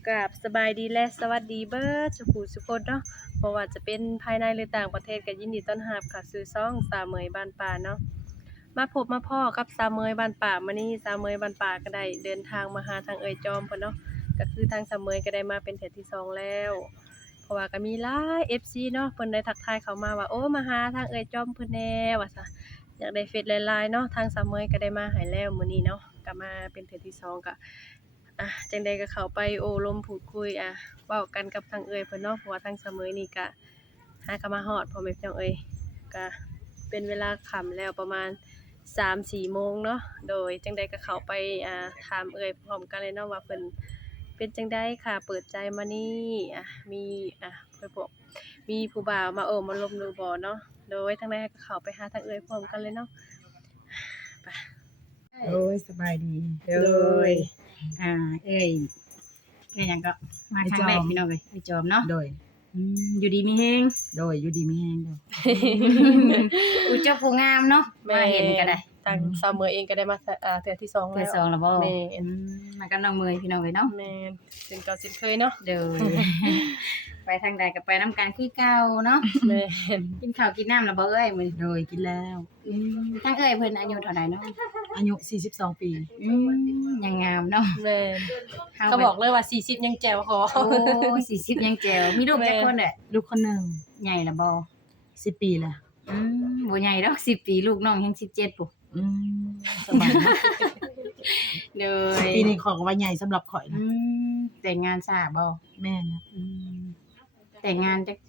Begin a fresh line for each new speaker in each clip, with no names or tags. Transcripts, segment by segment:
กราบสบายดีและสวัสดีเบิดสุขุสุคนเนาะบ่ว่าจะเป็นภายในหรือต่างประเทศก็ยินดีต้อนรับเข้าสู่ช่องสาวเหมยบ้านป่าเนาะมาพบมาพ้อกับสาวเหมยบ้านป่ามื้อนี้สาวเหมยบ้านป่าก็ได้เดินทางมาหาทางเอ่ยจอมเพิ่นเนาะก็คือทางสาวเหมยก็ได้มาเป็นเทื่อที่สองแล้วเพราะว่าก็มีหลาย FC เนาะเพิ่นได้ทักทายเข้ามาว่าโอ้มาหาทางเอ่ยจอมเพิ่นแหน่ว่าซะอยากได้เฟซหลายๆเนาะทางสาวเหมยก็ได้มาให้แล้วมื้อนี้เนาะก็มาเป็นเทื่อที่สองก็ จังใดก็เข้าไปโอ้ลมพูดคุยเว้ากันกับทางเอ่ยเพิ่นเนาะเพราะว่าทางเสมอนี่ก็หาก็มาฮอดพ่อแม่พี่น้องเอ่ยก็เป็นเวลาค่ำแล้วประมาณ3-4โมงเนาะโดยจังใดก็เข้าไปถามเอ่ยพร้อมกันเลยเนาะว่าเพิ่นเป็นจังไดค่ะเปิดใจมานี่มีเพิ่นบอกมีผู้บ่าวมาโอ้มาล้มหรือบ่เนาะโดยทางใดก็เข้าไปหาทางเอ่ยพร้อมกันเลยเนาะไป
โอ้ยสบายดี
โ
โด
ดย
ยอ่าเอ้ยหยังก็มาครั้งแรกพี่น้องเอ้ยไปจอมเนาะ
โดย
อยู่ดีมีแฮง
โดยอยู่ดีมีแฮงโดย
อู้เจ้าผู้งามเนาะมาเห็นก็ได้
ทางเสมอเองก็ได้มาเทื่อที่สอง
เทื่
แล้
อ
ว
สองแล้วบ่
แม่น
มากับน้องเมยพี่น้องเอ้ยเนาะ
แม่นถึงเก่าสิเคยเนาะ
เด้อ ไปทางใดก็ไปนํกันคือเก่าเนาะ
แม่น
กินข้าวกินน้ำแล้วบ่เอ้ยมื้อ
โดยกินแล้ว
ทางเอ้ยเพิ่นอายุเท่าใดเนาะ
อายุ42 ปี
ยังงามเนาะ
แม่นเขาบอกเลยว่า40ยังแจ๋วพอ
โอ้40ยังแจ๋วมีลูกจักคนเด้อ
ลูกคนหนึง
ใหญ่แล้วบ่
10 ปีแล้ว
บ่ใหญ่ดอก10ปีลูกน้องยัง17ปุ๊
อืมสบายมาก
เด้อ
ปีนี้ขอว่าใหญ่สำหรับข่อยนะ
แต่งงานช้าบ่
แม่นะ
แต่งงานจัก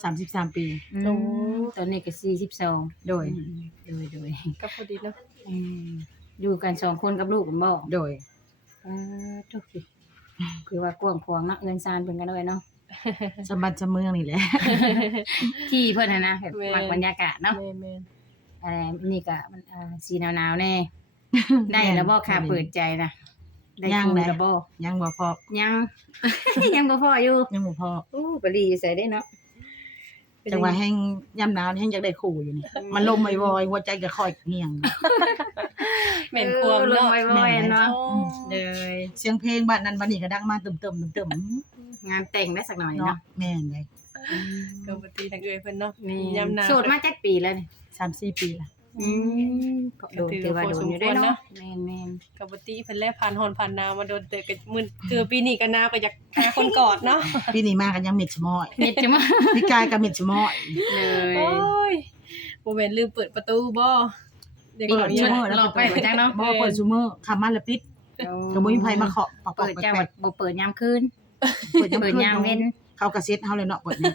33 ปี
ตอนนี้ก็42
โดย
โดย
ก็พอดีเนาะ
อยู่กันสองคนกับลูกกันบ่
โดย
ทุกทีคือว่ากว้างขวางเนาะเงินซานเพิ่นกันด้วยเนาะ
สมบัติสมเมืองนี่แหละ
ที่เพิ่นน่ะนะแบบมักบรรยากาศเนาะ
แม่น
อะไรนี่ก็มันสีหนาวๆแน่ได้แล้วบ่ค่ะเปิดใจนะได้คู่แล้วบ่
ยังบ่พอ
ยัง ยังบ่พออยู่
ยังบ่พอ
โอ้บรีอยู่ไสได้เนาะ
จังว่าแฮงยามหนาวแฮงอยากได้คู่อยู่นี่มันลมวอยๆหัวใจก็ค่อยเงียง
แม่นควม
ลง
เนาะ
ไว้บ่เนาะ
โอ้
เลย
เสียงเพลงบ้านนั้นบ้านนี้ก็ดังมาตึมๆ
งานแต่งได้สักหน่อย
ๆเนาะ
เนาะ
แม่นเลย
ก็บ่ตีทางเอ่ยเพิ่นเนาะ
นี่
ยามหน้า
โสดมาจักปีแล้วนี่
3-4 ปีละ
โดนถือว่าโดนอยู่ได้เนาะแม่น
ก็บ่ตีเพิ่นแลผ่านร้อนผ่านหนาวมาโดนเตะก็มื้อคือปีนี้ก็หนาวก็อยากหาคนกอดเนาะ
ปีนี้มากันยังเม็ดชะม้อย
ๆเฮ็ดจังว่า
พี่กายก็เม็ดชะม้อย
เล
โอ้
ย
ยบ่แม่นลืมเปิดประตูบ่เด็ก
เปิด
น้อย
ชั่วโมง
หลอกไปเหมือนกันเนาะ
บ่เปิดซุมื้อค่ำมันละปิดก็บ่มีไผมาเคาะปอก
เปิด
ๆ
จัง
แป
ว่า
ลก
บ่เปิดยามคืน
ๆเปิด
เปิดยามเว้น
เขาก็เซ็ตเฮาเลยเนาะเปิดนี่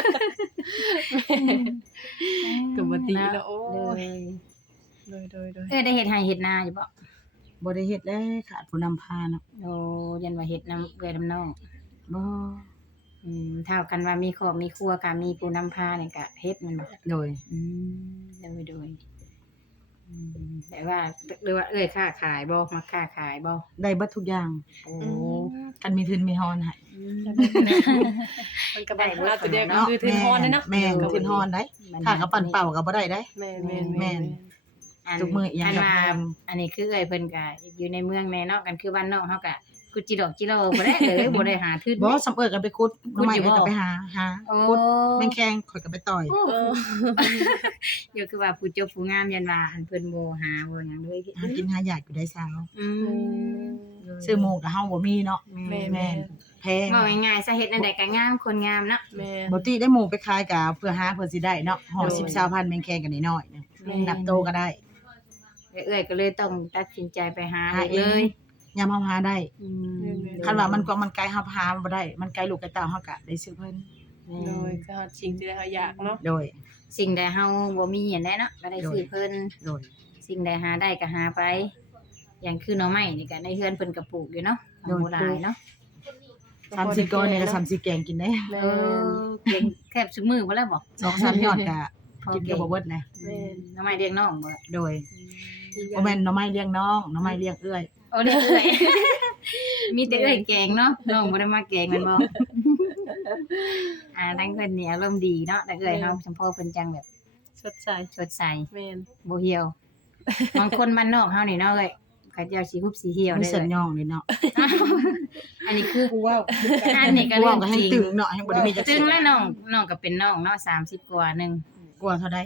ก็บ่ตีเนาะโอ้
เลย
โดย
ได้เฮ็ดให้เฮ็ดนาอยู่บ่
บ่ได้เฮ็ดแล้วขาดผู้นำพาเนาะ
โอ้ยันว่าเฮ็ดน้ำเอื้อยน้ำน้อง
บ่
เท่ากันว่ามีครอบมีครัวก็มีผู้นำพานี่ก็เฮ็ดมันบ่
โดย
โดยแต่ว่าหรือว่าเอ้อยค้าขายบ่มักค้าขายบ่
ได้เบิดทุกอย่าง
โอ้
คันมีทุนมีฮอนให้
มันก็แบบว่าตัวเดียวก็คือทืนฮอนเนาะ
แม่นทุนฮอนได้ถ้ากระปั่นเป่าก็บ่ได้ได้
แม่
แม่น
อัน
ทุกมื้ออีหยัง
อัน
ก็
ว่า
แพง
อันนี้คือเอ้อยเพิ่นก็อยู่ในเมืองแน่เนาะกันคือบ้านนอกเฮาก็กุจิดอกจิโลบ่ได้เลยบ่ได้หาทื่น
บ่สำเอิญกันไปคุดน้องใหม่ก็ไปหา
โอ้
คุดแม่งแข้งข่อยก็ไปต่อย
อยู่คือว่าผู้จบผู้งามยันว่าอันเพิ่นบ่หาบ่หยังเลย
หากินหาอยากอยู่ได้สาว
อืม
ซื้อหมูก็เฮาบ่มีเนาะ
แม่
แพง
ว่าง่ายๆซะเฮ็ดอันใดก็งามคนงามเนาะ
แม่
บ่ติได้หมูไปขายก็เพื่อหาเพื่อสิได้เนาะห่อ10-20,000แม่งแข้งกันน้อยๆเนี่ยนับโตก็ได้
เอ้อยก็เลยต้องตัดสินใจไปหา
หาเอ
เลย
งยามเฮาหาได้
อืม
คันว่ามันกว่ามันไกลเฮาหาบ่ได้ มันไกลลูกไกลเต้าเฮาก็ได้ซื้อเพิ่น
โดยก็สิ่งที่เราอยากเนาะ
โดย
สิ่งใดเฮาบ่มีหยังได้เนาะก็ได้ซื้อเพิ่น
โดย
สิ่งใดหาได้ก็หาไป อย่างคือหน่อไม้นี่ก็ในเฮือนเพิ่นก็ปลูกอยู่เนาะบ่หลายเนาะ
30ก้อนนี่ก็30แกงกินได้
แม่
เก่งแคบซุมื้อบ่แล้วบ่
2-3ยอดก็
พอ
กิน
เก่
ก็
ง
บ่เบิดนะ
แม่
หน่อไม้เลี้ยงน้องบ่
โดยบ่แม่นหน่อไม้เลี้ยงน้องหน่อไม้เลี้ยงเอื้อย
โอ้เด้อเอ้ย มีแต่เอ้ยแกงเนาะน้องบ่ได้มาแกงแม่นบ่ ทั้งเพิ่นนี่อารมณ์ดีเนาะแต่เอ้ยเฮาจำพ่อเพิ่นจังแบบ
สดใส
สดใส
แม่น
บ่เหี่ยว บางคนบ้านนอกเฮานี่เนาะเอ้ยเขาเจ้าสิฮุบสิเหี่ยว
มี
ได้
เส้น
เลย
ย่องเลยเนาะ
อันนี้คือ
กูว่า
อันนี้ก็
กลั
เรื่
ว
อง
ก็
จ
ให้
ริง
ตึงเนาะให้บ่ได้มีจัก
ซึ่ง
เส้น
แล้วน้องก็เป็นน้องเนาะ30กว่าหนึง
กลัวเท่าใด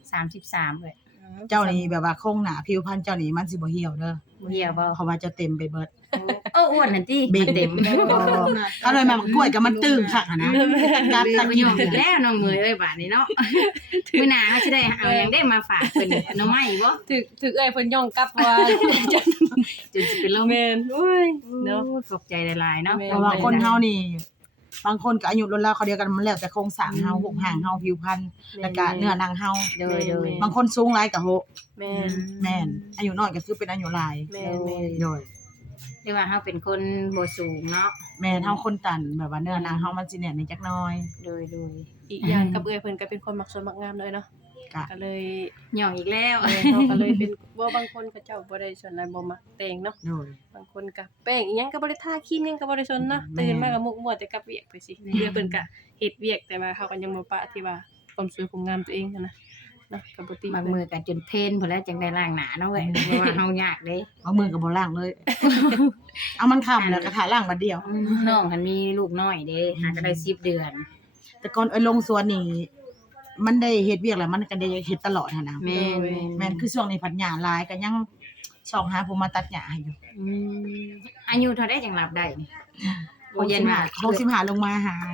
33เลย
เจ้านี่แบบว่าโครงหน้าผิวพรรณเจ้านี่มันสิบ่เหี่ยวเด้อ
บ่เหี่ยวบ่
เพราะว่าเจะเต็มไปเบิด
โอ้อ้วนนั่นติ
เบ่ง
เต็ม
ถ้าเลยมากล้วยก็มันตึงคักอะนะกัดตะ
ก็
กี้
ยอมอีกแล้วน้องเมยเอ้ยบาดนี้เนาะมื้อหน้าเขาสิได้เอาหยังได้มาฝากเพิ่นหน่อไม้บ่
ถึกเอ้ยเพิ่นย่องกลับว่า
จนสิเป็นลม
แม่นอุ้ยเนาะ
ตกใจหลายๆเนาะ
แม่
เพราะว่าคนเฮานี่ บางคนก็อายุรุ่นราวเขาเดียวกันมันแล้วแต่โครงสร้างเฮาหุบห่างเฮาผิวพรรณแล้วก็เนื้อหนังเฮา
โดย
บางคนสูงหลายก็โห
แม่น
แม่นอายุน้อยก็คือเป็นอายุหลาย
แม่นแม่น
โดย
เรียกว่าเฮาเป็นคนบ่สูงเนาะ
แม่นเฮาคนตันแบบว่าเนื้อหนังเฮามันสิแน่นนิดจักหน่อย
โดย
อีกอย่างกับเอ้ยเพิ่นก็เป็นคนมักสวยมักงามเลยเนาะ
กะ
ก็เลย
ย่องอีกแล้ว
เขาก็เลยเป็นว่าบางคนเขาเจ้าบ่ได้สนอะไรบ่มักแต่งเนาะ
โดย
บางคนก็แป้งอีหยังก็บ่ได้ทาครีมหยังก็บ่ได้สนเนาะ
แม่
ตื่นมาก็มุกมัวแต่กับเวียกไปสิเดี๋ยวเพิ่นก็เฮ็ดเวียกแต่ว่าเขาก็ยังบ่ปะที่ว่าความสวยความงามตัวเองหั้นนะเนาะก็บ่ติ
บางมือก็จนเพลนพุ่นแล้วจังได้ล้างหน้าเนาะเว้ยเพราะว่าเฮายากเด้
บางมือก็บ่ล้างเลย เอามันค่ำแล้วก็ถ่าล้างบัดเดียว
น้องหันมีลูกน้อยเด้หาก็ได้10เดือน
แต่ก่อนลงสวนนี่มันได้เฮ็ดเวียกแล้วมันก็ได้เฮ็ดตลอดหันนะ
แม่น
แม่นคือช่วงนี้ผัดหญ้าหลายก็ยังส่องหาผู้มาตัดหญ้าให้อยู่
อืมอายุเท่าใดจังรับได้นี่บ่เย็นว่า
65ลงมาหา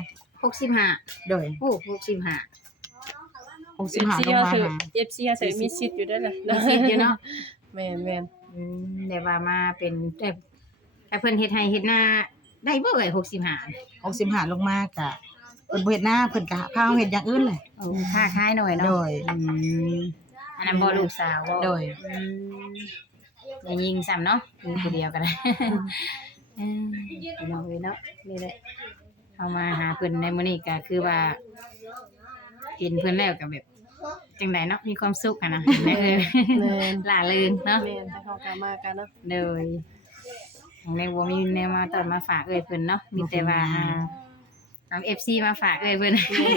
65
โดย
โอ้65
65ลงมาหา
FC เฮาสิมีสิทธิ์อยู่เด้อล่ะ
มีสิทธิ์อยู่เนาะ
แม่น
ได้ว่ามาเป็นแต่เพิ่นเฮ็ดให้เฮ็ดนาได้บ่เอ่ย65
65ลงมาก็เพิ่นบ่เฮ็ดหน้าเพิ่นก็พาเฮาเฮ็ดอย่างอื่นเลย
โอ้ค่าคล้ายหน่อยเนาะ
โดย
อันนั้นบ่ลูกสาวบ่
โดย
อย่ายิงซ้ำเนาะมีผู้เดียวก็ได้พี่น้องเอ้ยเนาะนี่แหละเอามาหาเพิ่นในมื้อนี้ก็คือว่าเห็นเพิ่นแล้วก็แบบจังไดเนาะมีความสุขอะนะแม่เอ้ย
ๆแม่น
ล่าเริงเนาะ
แม่นแต่เขาก็มากันเนาะ
โดยของในบ่มีแนวมาตอนมาฝากเอ้ยเพิ่นเนาะมีแต่ว่าทาง FC มาฝากเอ้ยเพิ่น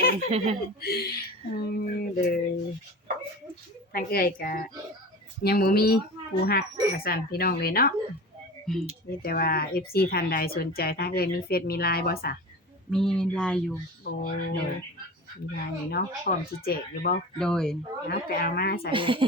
เลยทางเอ้ยก็ยังบ่มีผู้ฮักว่าซั่นพี่น้องเลยเนาะมีแต่ว่า FC ท่านใดสนใจทางเอ้ยมีเฟซมี LINE บ่ซะ
มีลายอยู่
โอ้มี LINE อยู่เนาะพร้อมสิแจกอยู่บ่
โดย
เนาะไปเอามาซะเอ้ย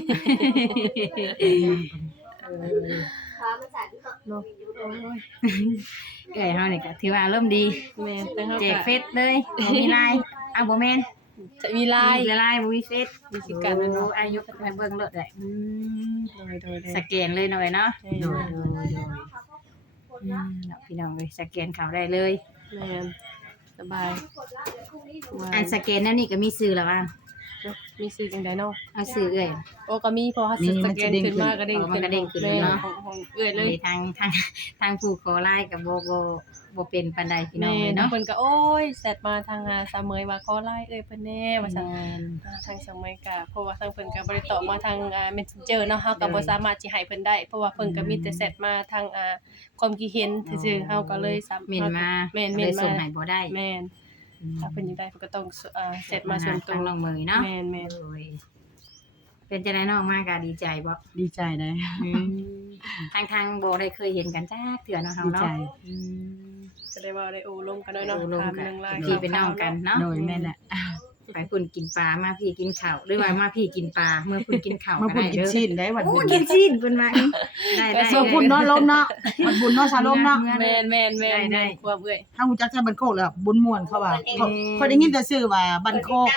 เนาะโอ้ย
เอ้ยเฮานี่ก็ถือว่าอารมณ์ดี
แม่นแต่เขา
แจ
ก็
กเฟซเลยบ่มี LINE อ้าวบ่แม่น
จะมีลาย
มีไลน์บ่มีเฟซ
มีคือกันนั่นเนาะ
อายุไปเบิ่งเลิศได้
โดย
สแกนเลยหน่อยเนาะ
โดย
เนาะพี่น้องเลยสแกนเขาได้เลย
แม่นสบาย
อันสแกนนั่นนี่ก็มีซื้อแล้วว่า
มีซื้อจังไดเนาะ
เอาซื้อเอ้ย
โอ้ก็มีพอฮัสสแกนขึ้นมาก็เด้ง
มันก็เด้งขึ้น
แม่
เนาะ
ของเอื้อยเลย
มีทางผู้ขอไลน์กับบ่เป็นปานใดพี่น้อง
แม่
เลย
เนาะ
เนาะ
เพิ่นก็โอ้ยแซดมาทางสามเมยว่าขอไลน์เอ้ยเพิ่นแน่ว่าซั่นทางสามเมยก็เพราะว่าทางเพิ่นก็บ่ได้ตอบมาทางMessenger เนาะเฮาก็บ่สามารถสิให้เพิ่นได้เพราะว่าเพิ่นก็มีแต่แซดมาทางความคิดเห็นซื่อๆเฮาก็เลยสาม
เม่นมา
แม่น
เลยส่ง
มา
ให้บ่ได้
แม่นถ้าเพิ่นอยากได้เพิ่นก็ต้องแซดมาส่วนตั
ทาง
ว
น้องเมยเนาะ
แม่น
โอ้ยเป็นจังได๋น้องมาก็ดีใจบ่
ดีใจได้
ทางบ่ได้เคยเห็นกันจักเทื่อเนาะเฮา
ดีใจ
เนาะ
จะได้ว่าได้โอ้ร่วมกันด้วยเนาะ
โอ้ร่วมกัน
ถาเรื่องราว
พี่เป็นน้องกันเนาะ
โดยแม่นแหละ
ไปคุณกินปลามาพี่กินข้าวหรือว่ามาพี่กินปลาเมื่อคุณกินข้าว
มา
ก็
พูด
ได้
กิน
เด้อ
ชิ้นได้วัน
โอ้
บุญ
กินซีนเพิ่นมาได้
โซบุญเนาะลมเนาะวันบุญเนาะชาลมเนาะ
แม่นความเอ้ย
ถ้าฮู้จักแค่บันโคกแล้วบุญม่วนเขาว่าเขาได้ยินแต่ชื่อว่าบันโคก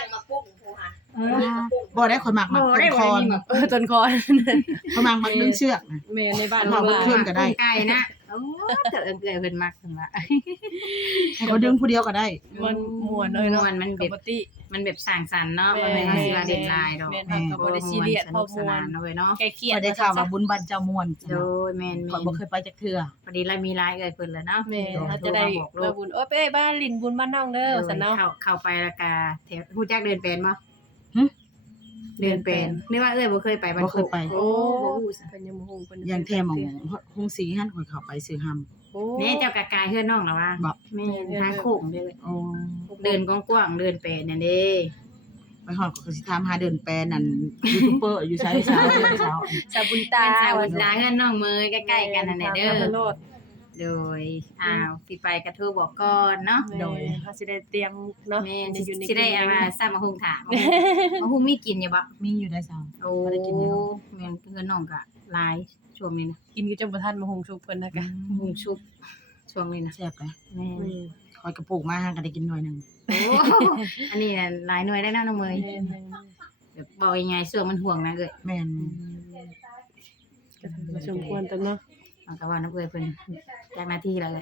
บ่ได้คนมัก
โอ้
มัก
ได้
ค
บ่
อน
นี่บ่
ต้นคอน
เขามักดึงเชือกนะ
แม่ในบ้าน
เผา
ว่า
ขึ้นก็ได้
ไก่นะโอ้เกิดเพิ่นมักเพิ่นว่า
ให้เขาดึงผู้เดียวก็ได้
มันม่วนเอ้ยเนาะ
ม่วนมันแบบ
ปกติ
มันแบบสร้างสรรค์เนาะมันไม่ได้สิว่าเด่นลายดอก
แม่นก็บ่ได้ซีเรียส
ส
เพ
นุ
ราะ
กส
ม่วน
นานเนาะเว้ยเนาะ
แกเครียด
ก็ได้ข่าวว่าบุญบันเจ้าม่วน
โดยแม่น
ก่อนบ่เคยไปจักเทื่อ
พอดีเรามีไลน์เอ้ยเพิ่นแล้วเนาะ
แม่เขาจะได้มาบุญโอ้ยไปเอ้ยบ้านลินบุญบ้านน้องเด้อสันเนาะ
เข้าไปแล้วก็แถวฮู้จักเดินเป็นบ่
หึ
เดินเป็นนึกว่าเอ้ยบ่เคยไปบ้าน
บ่เคยไป
โอ้บ่ฮู้ซะ
เพิ่นยังบ่ฮู้เพิ่น
อย่างแท้หมองฮงสีหันข่อยเข้าไปซื้อหำ
โอ้
นี่เจ้ากะกายเฮือนน้องแล้วว่า
บ่
แม่นทางโค้งเด้อ
โอ้
เดินกว้างๆเดินเป็นนั่นเด้
ฮอดก็สิถามหาเดินแปลนั่นยูทูบเบอร์อยู่ไสสาวสาว
สาวบุญตา
เป็นสาวบุญตาเฮือนน้องเมยใกล้ๆกันนั่นแหละเด้อ
ตามกันโลด
โดยสิไปกระทู้บอกก่อนเนาะ
โดยเขาสิได้เตรียมเนาะ
แม่น
อยู่ใน
สิได้เอามาซ้ำมาหุงถามมาหุงมีกินอยู่บ่
มีอยู่ได้สาว
โอ้
บ่ได้กินอยู่
แม่นเพื่อนน้องก็หลายช่วงนี้นะ
กินอยู่จังบ่ทันมาหุงชุบเพิ่นนะกะ
หุงชุบช่วงนี้นะ
แซ่บเลย
แม่น
คอยกระปุกมาหาก็ได้กินหน่อยหนึง
โอ้อันนี้น่ะหลายหน่วยได้เนาะน้องเมย
แม่น
แบบบอกยังไงช่วงมันห่วงนะเอ้ย
แม่น
ก็มาสมควรตอนเนาะ
เอาก็ว่าน้ำเอ้ยเพิ่นจากหน้าที่แล้วแหละ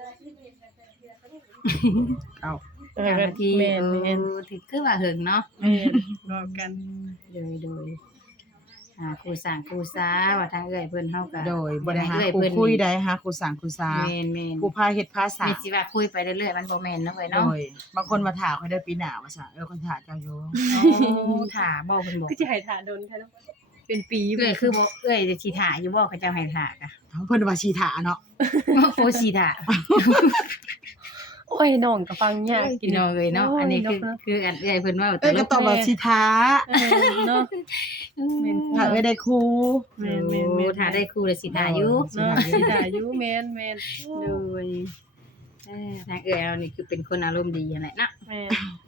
เอา
จากหน้าที่
แม่นแม่น
ถึงคือว่าหึงเนาะ
แม่นรอกัน
โดยครูสร้างครูสาว่าทางเอ้ยเพิ่นเฮาก็
โดยบ่ได้หา
เอ้ย
ครู
เพิ่น
คุยได้หาครูสร้างครูสา
แม่น
ครูพาเฮ็ดภาษา
มีสิว่าคุยไปเรื่อยๆมันบ่แม่นเนาะเอ้ย
โด
เนาะ
ยบางคนมาถามเขาได้ปีหน้าว่าซะคนถามเจ้าอยู่
ถ่าบ่เพิ่นบอก
คือสิให้ท่าโดนแท้เนาะเป็นปีอยู่
เอ้ยคือบ่เอ้ยจะสิถ่าอยู่บ่เขาเจ้าให้ถ่ากะ
เพิ่นว่าชีถาเนาะ
โอ้สิถ่า
โอ้ยน้องก็ฟังยาก
กินเอาเลยเนาะอันนี้คืออันเอ้ยเพิ่นว่า
เอ้ยก็ตอบว่าชีทา
เนาะแม่น
ถ้าเอ้ยได้ครู
แม่น
ถ่าได้ครูแล้วสิถ่าอยู่
เนาะสิได้อยู่แม่นโดย
ทางเอ้ยเอานี่คือเป็นคนอารมณ์ดีนั่นแหละเนาะ
แม่น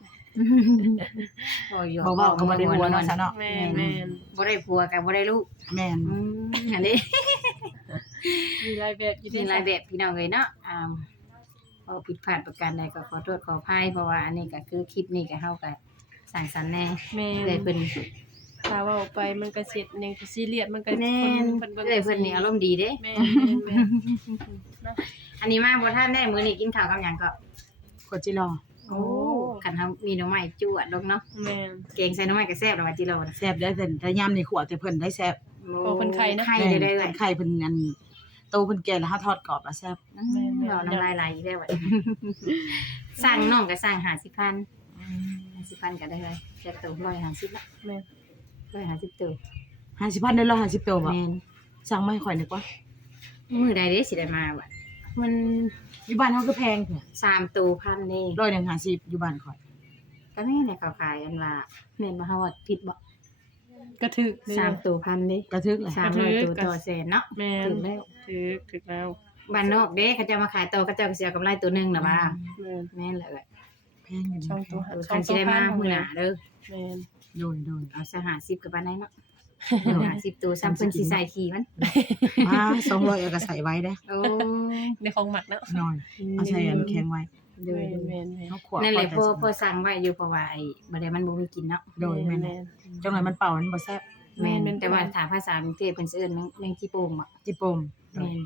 บ่เว้าก็บ่ได้หัวเนาะซะเนาะ
แม่น
บ่ได้ผัวกับบ่ได้ลูก
แม่น
อันนี้
มีหลายแบบอยู่
มีหลายแบบพี่น้องเลยเนาะพอผิดพลาดประการใดก็ขอโทษขออภัยเพราะว่าอันนี้ก็คือคลิปนี้ก็เฮาก็สร้างสรรค์แน่
แม่
เลย
น
เพิ่น
ถ้าเว้าไปมันก็เสร็จหนึงก็ซีเรียสมันก็
แน่น
เพิ่นเบิ่ง
เลยเพิ่นนี่อารมณ์ดีเด้
แม่น
อันนี้มาบ่ทันได้มื้อนี้กินข้าวกับหยังก็
กดจิรอ
โอ้คันเฮามีหน่อไม้จั่วดอกเนาะ
แม่น
เกงใส่หน่อไม้ก็แซ่บแล้วว่าจิโร่น่ะ
แซ่บได้แต่ถ้ายามนี่ขวแต่เพิ่นได้แซ่บ
โอ้เพิ่นไข่นะ
ไข่
แม่น
ได้เล
เพิ่
ย
นไข่เพิ่นอันโตเพิ่นแก่แล้วเฮาทอดกรอบแล้วแซ่บ
เราน้ำลายไหลอีกแล้วอะสั่งน้องก็สั่ง50,000 50,000ก็ได้เลยแค่ตัว150ละ
แม่น
150ตัว
50,000ได้150ตัวบ่
แม่น
สั่งมาให้ข่อยนึกว่า
มื้อใดเด้สิได้มาบัดมัน
อยู่บ้านเฮาคือแพงแท้
3ตัวพันนี่
150อยู่บ้านข่อย
ก็แม่เนี่ยเขาขายอันว่าแม่นบ่เฮาว่าผิดบ่
ก็ถึกเลย
3ตัวพันนี่
กระทึกแหละ
300ตัวต่อแสนเนาะ
แม่น
ถึงแล้ว
ถึกแล้ว
บ้านนอกเด้เขาจะมาขายโตเขาเจะเสียกำไรตัวหนึงน่ะว่า
แม่น
แม่นแหละเอ้ย
แพงอยู่
ช่อง
นะ
ตัว
ตัวคันสิได้มามื้อหน้าเด้อ
แม่น
โดย
เอาซะ50กับบ้านไหนเนาะ50ตัวซ้ำเพิ่นสิใส่ขี่มัน
200เอาก็ใส่ไว้เด้อ
โอ้
ในของหมักเนาะ
น้อยเอาใส่อันแข็งไว้
โดย
แม่น
เฮาขว
นั่นแหละ
ก่อ
พอสั่งไว้อยู่เพราะว่าไอ้บ่ได้มันบ่มีกินเนาะ
โดยแม่นจังหน่อยมันเป่ามันบ่แซ่บ
แม่นแต่ว่าถ้าภาษากรุงเทพเพิ่นสิเอิ้นแมงจีโป่งบ่
จิปม
แม่น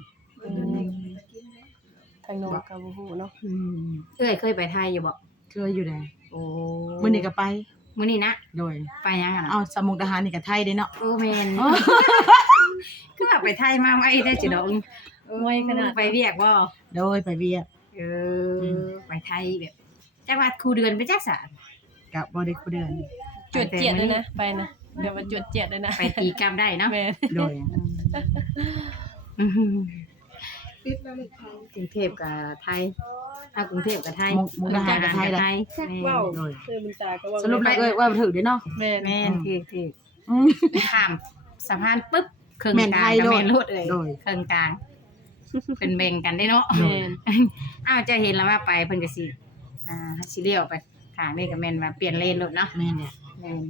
ทางโน้นก็บ่ฮู้เนาะ
เอ้ยเคยไปไทยอยู่บ่
เคยอยู่แล
โอ้
มื้อนี้ก็ไป
มื้อนี้นะ
โดย
ไปยังอ่ะ
เอาสมุกดาหารนี่ก็ไทยเด้เนาะ
โอ้แม่นคือว่าไปไทยมาไว้ได้จิดอก
ไวขนาด
ไปเรียกบ่
โดยไปเวียด
เออไปไทยแบบจักว่าครูเดือนไปจักษา
กับบ่ได้คู่เดือน
จวดเจียดเลยนะไปนะเดี๋ยวว่าจวดเจียดเลยนะ
ไปตีกรรมได้เนาะ
แม่น
โดย
กรุงเทพกับไทยกรุงเทพกับไทย
มุกดาหารกับไทยแหละ
แม่น
โดย
เพื่อนบุญตาก็ว่า
สรุปแล้วว่าบ่ถูกเด้เนาะ
แม่น
แม่นคือ
อืม
ข้ามสะพานปุ๊บครึ่ง
แม่น
ก
ไท
ลาง
ย
กับ
โลด
แม่นรถเลย
โดย
ครึ่งกลางเป็นแบ่งกันได้เนาะ
แม่น
อ้าวจะเห็นแล้วว่าไปเพิ่นก็สิสิเลี้ยวไปข้างนี้ก็แม่นว่าเปลี่ยนเลนรถเนาะ
แม่นเนี่ย
แม่น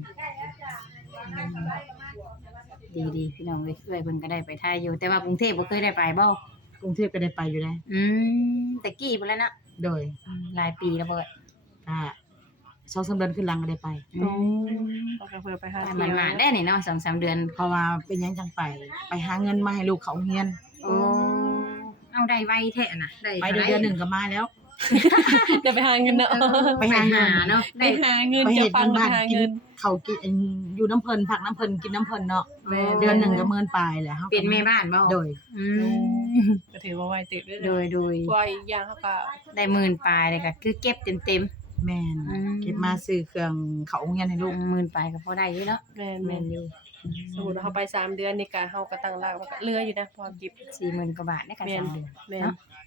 ดีๆพี่น้องเอ้ยเพิ่นก็ได้ไปไทยอยู่แต่ว่ากรุงเทพบ่เคยได้ไปบ่
กรุงเทพก็ได้ไปอยู่แล้ว
แต่กี้พุ่นแล้วเนาะ
โดย
หลายปีแล้วเบิด
ก็2-3เดือนขึ้นหลังก็ได้ไป
เอาไปเพื่อไปหา
แต่มันมาได้นี่เนาะ 2-3 เดือน
เพราะว่าเป็นหยังจังไปหาเงินมาให้ลูกเขาเรียน
โอ้เอาได้ไวแท้น่ะได้
ไปเดือนหนึ่งก็มาแล้ว
เดี๋ยวไปหาเงินเนาะ
ไปหาเงิน
เนาะ
ไปหาเงิน
ไป
จะ
เฮ็ด
ฟัง
บ้าน
หา
กิน
เงิน
เขากินอยู่น้ำเพิ่นผักน้ำเพิ่นกินน้ำเพิ่นเนาะ
แม่
เดือนหนึ่งก็10,000ปลายแหละเฮา
เป็นแม่บ้านบ่
โดย
อืม
ก็ถือว่าไวตึกด้วย
โดย
กว่าอีกอย่างเขาก็
ได้หมื่นปลายเลยก็คือเก็บเต็ม
แม่น
อืม
เก็บมาซื้อเครื่องเขาโรงเรียนให้
ๆ
ลูก
หมื่นปลายก็พอได้อยู่เนาะ
แม่น
แม่นอยู่
สมมุติว่าเขาไป3เดือนนี่ก็เฮาก็ตั้งหลักว่าก็เหลืออยู่นะพอจิบ
40,000กว่าบาทในการ
แม่น
3เดือน
แม่น
เนาะ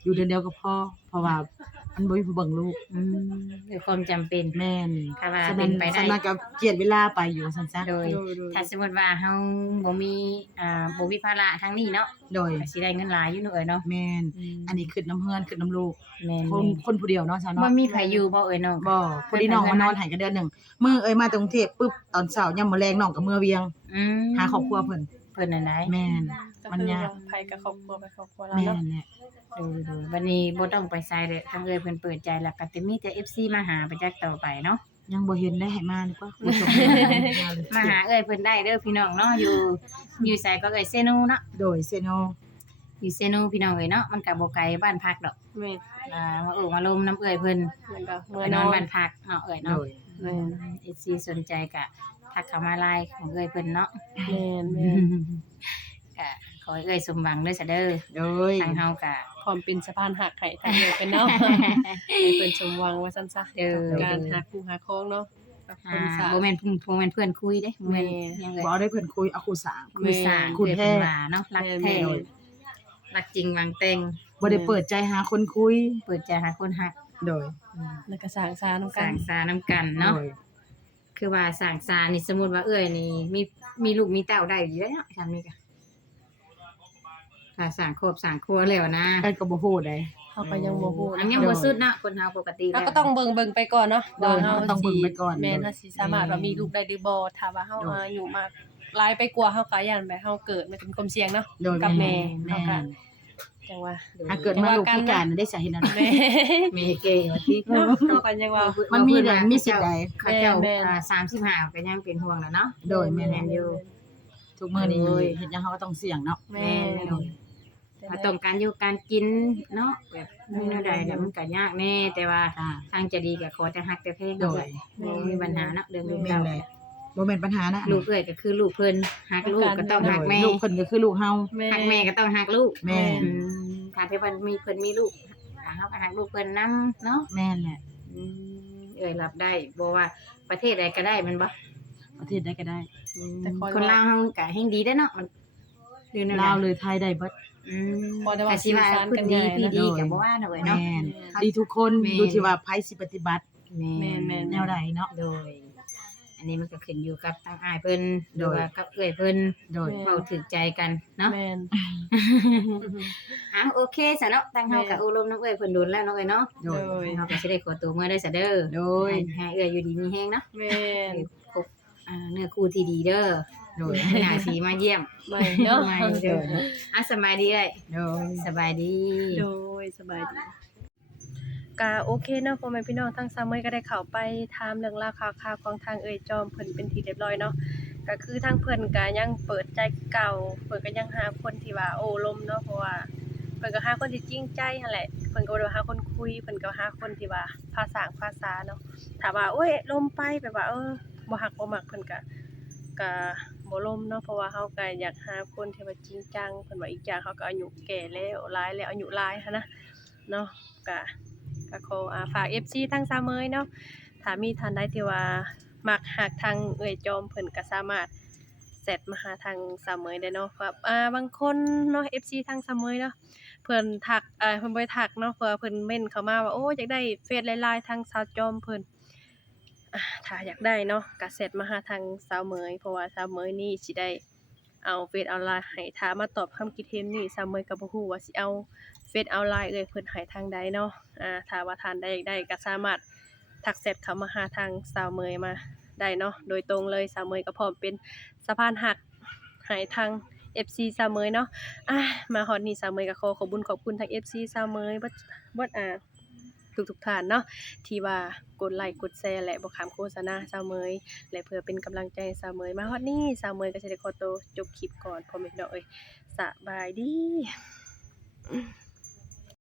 อยู่เดือนเดียวก็พอเพราะว่ามันบ่มีผู้เบิ่งลูก
ด้วยความจำเป็น
แม่น
ถ้าว่า
ฉะ
เป็
นั้น
นไปได้
ฉะนั้นก็เจียดเวลาไปอยู่ซั่นซะ
โดย
โดย
ถ้าสมมุติว่าเฮาบ่มีบ่มีภาระทางนี้เนาะ
โดย
ก็สิได้เงินหลายอยู่เนาะเอ้ยเนาะ
แม่นอันนี้ขึ้นน้ำเฮือนขึ้นน้ำลูก
แม่น
คนผู้เดียวเนาะซะ
บ่
เนาะ
มีไผอยู่บ่เอ้ยน้อง
บ่ผู้ที่น้องมานอนให้กันเดือนหนึงมื้อเอ้ยมาจากกรุงเทพปึ๊บตอนเช้ายามมื้อแลงน้องก็เมื่อเวียง
อืม
หาครอบครัวเพิ่น
เพิ่นนั่นได้
แม่น
ก็
มัน
คือย
าก
ว่าไผกับครอบครัวไปครอบครัวเรา
แม่
เนาะ
นแหละ
ดูๆบัดนี้บ่ต้องไปไสเด้อทางเอ้ยเพิ่นเปิดใจแล้วก็จะมีแต่ FC มาหาไปจักต่อไปเนาะ
ยังบ่เห็นได้ให้มาดีกว่าบ่จบ
มาหาเอ้ยเพิ่นได้เด้อพี่น้องเนาะอยู่ไสก็เอ้ยเซโนเนาะ
โดยเซโน
อยู่เซโนพี่น้องเอ้ยเนาะมันก็บ่ไกลบ้านพักดอก
แม่น
มามาลมน้ำเอ้ยเพิ่น
มันก็
ไป
เมื่อน น
อ
อน น
บ้านพักเนาะเอ้ย
โด
เนาะ
ย
แม่น
FC สนใจก็ทักเข้ามาไลน์ของเอ้ยเพิ่นเนาะ
แม่นแม่น
ก็ขอให้เอ้ยสมหวังเด้อซะเด้อ
โดย
ทางเฮาก็
พร้อมเป็นสะพานหักให้ทางเดียวเป็นเนาะ ให้เพิ่นสมหวังว่าซั่นซะ
เด้อ
กับการหาคู่หาครองเนาะกับคนสาว
บ่แม่นเพื่อนคุยเด้บ่แม่น
แม่
ยังเอ้ย
บ่ได้เพิ่นคุยเอาคู่สร้าง
คุยสร้าง
คุณแท้
เอ้ยเพิ่นว่าเนาะรักแท้
แม่น
รักจริงหวังแต่ง
บ่ได้เปิดใจหาคนคุย
เปิดใจหาคนฮัก
โดย
แล้วก็สร้างสานํ
ส
กั
ร้าน งสาน้ำกันเนาะ
โดย
คือว่าสร้างสานี่สมมุติว่าเอ้ยนี่มีลูกมีเต้าได้อยู่แล้วทำนี่ก็ถ้าสร้างครอบสร้างครัวแล้วนะ
ไอ้ก็บ่ฮู้ได้
เฮาก็ยังบ่ฮู้
อันยังบ่สุดเนาะคนเฮาปกติ
เฮา
แล้ว
ก็ต้องเบิ่งไปก่อนเนาะ
โดย
ว่าเฮา
เราต้องเบิ่งไปก่อน
แม่น
โดย
ถ้าสิสามารถว่ามีลูกได้หรือบ่ถ้าว่าเฮา
โดย
อายุมากหลายไปกว่าเฮาก็ย่านแบบเฮาเกิดมันเป็นความเสี่ยงเนาะ
โดย
กับแม่
แม่
เฮาก็จังว่า
ถ้าเกิดมาลูกพิการได้สาเหตุนั้น
แม่
เมเกว่าที่
เนาะเฮาก็ยังว่า
มันมีได้มีสิทธิ์ใด
เขาเจ้า
แม่น
35ก็ยังเป็นห่วงแล้วเนาะ
โดยแม่น
อยู่
ทุกมื้อนี้
โดย
เฮ็ดหยังเฮาก็ต้องเสี่ยงเนาะ
แม่
โดย
ถ้าต้องการอยู่การกินเนาะแบบมีแนวใดเนี่ยมันก็ยากแน่แต่ว่า
อ่า
ทางจะดีก็ขอแต่ฮักแต่เพลง
โดย
บ่มีปัญหาเนาะเรื่องลูก
แม่
เต้าน
แหละบ่แม่นปัญหานะ
ลูกเอ้ยก็คือลูกเพิ่นฮักลูกก็ต้องฮักแม่
ลูกเพิ่นก็คือลูกเฮา
ฮักแม่ก็ต้องฮักลูก
แม่น
อืมถ้าเพิ่นมีลูกเฮาก็ฮักลูกเพิ่นนํเนาะ
แม่นแหละ
เอ้ยรับได้บ่ว่าประเทศใดก็ได้แมันบ่
ประเทศใดก็ได้
แต่คอย
คนลาวเฮาก็แฮงดีได้อเนาะมันดูนั่น
ลาวเลยไทยได้เบิด
พอได้ว่า
ก็สิว่า
สื่อสาร
เพิ่
กัน น
ดี
ง่าย
พี่
นะ
ดีก็บ่ว่าเนาะเอ้ยเนาะ
แม่นดีทุกคน
แม่น
ดูที่ว่าไผสิปฏิบัติ
แม่น
แนวใดเนาะ
โดย อันนี้มันก็ขึ้นอยู่กับทางอ้ายเพิ่น
โด
โด
ย
ยกับเอ้ยเพิ่น
โดย
เว้าถึกใจกันเนาะ
แม่น
อ้าวโอเคซะเนาะทางเฮาก็อบรมน้องเอ้ยเพิ่นโดนแล้วเนาะเอ้ยเนาะ
โดย
โดย
เฮาก็สิได้ขอตัวเมื่อได้ซะเด้อ
โดย
ให้เอ้ยอยู่ดีมีแฮงเนาะ
แม่น
พบเนื้อคู่ที่ดีเด้อ
โดย
หน้าสีมาเยี่ยม
ไม่เนาะ
มาเด้อสบายดีเอ้ย
โดย
สบายดี
โดยสบายดีก็โอเคเนาะพ่อแม่พี่น้องทั้ง3มื้อก็ได้เข้าไปถามเรื่องราวข่าวๆของทางเอ่ยจอมเพิ่นเป็นที่เรียบร้อยเนาะก็คือทางเพิ่นก็ยังเปิดใจคือเก่าเพิ่นก็ยังหาคนที่ว่าโอ้ลมเนาะเพราะว่าเพิ่นก็หาคนที่จริงใจหั่นแหละเพิ่นก็บ่ได้ว่าหาคนคุยเพิ่นก็หาคนที่ว่าภาษาภาษาเนาะถ้าว่าโอ้ยลมไปแบบว่าบ่ฮักบ่มักเพิ่นก็บ่ลมเนาะเพราะว่าเฮาก็อยากหาคนที่ว่าจริงจังเพิ่นว่าอีกอย่างเขาก็อายุแก่แล้วหลายแล้วอายุหลายหันนะเนาะก็ขอฝาก FC ทั้ง3มื้อเนาะถ้ามีท่านใดที่ว่ามักฮักทางเอ่ยจอมเพิ่นก็สามารถแชทมาหาทาง3มื้อได้เนาะครับบางคนเนาะ FC ทาง3มื้อเนาะเพิ่นทักเพิ่นบ่ได้ทักเนาะเผื่อเพิ่นเม้นเข้ามาว่าโอ้อยากได้เฟซหลายๆทางสาวจอมเพิ่น ถ้าอยากได้เนาะก็แชทมาหาทางสาวเหมยเพราะว่าสาวเหมยนี่สิได้เอาเฟซเอาไลน์ให้ถ้ามาตอบคำคิดเห็นนี่สาวเหมยก็บ่ฮู้ว่าสิเอาเฟซเอาไลน์เพิ่นให้ทางใดเนาะถ้าว่าท่านใดอยากได้ก็สามารถทักแชทเข้ามาหาทางสาวเหมยมาได้เนาะโดยตรงเลยสาวเหมยก็พร้อมเป็นสะพานหักให้ทาง FC สาวเหมยเนาะมาฮอดนี้สาวเหมยก็ขอบุญขอบคุณทาง FC สาวเหมยเบิดทุกท่านเนาะที่ว่ากดไลค์กดแชร์และบ่ขามโฆษณาสาวเหมยและเพื่อเป็นกำลังใจให้สาวเหมยมาฮอดนี้สาวเหมยก็สิได้ขอตัวจบคลิปก่อนพ่อแม่พี่น้องเอ้ยสบายดี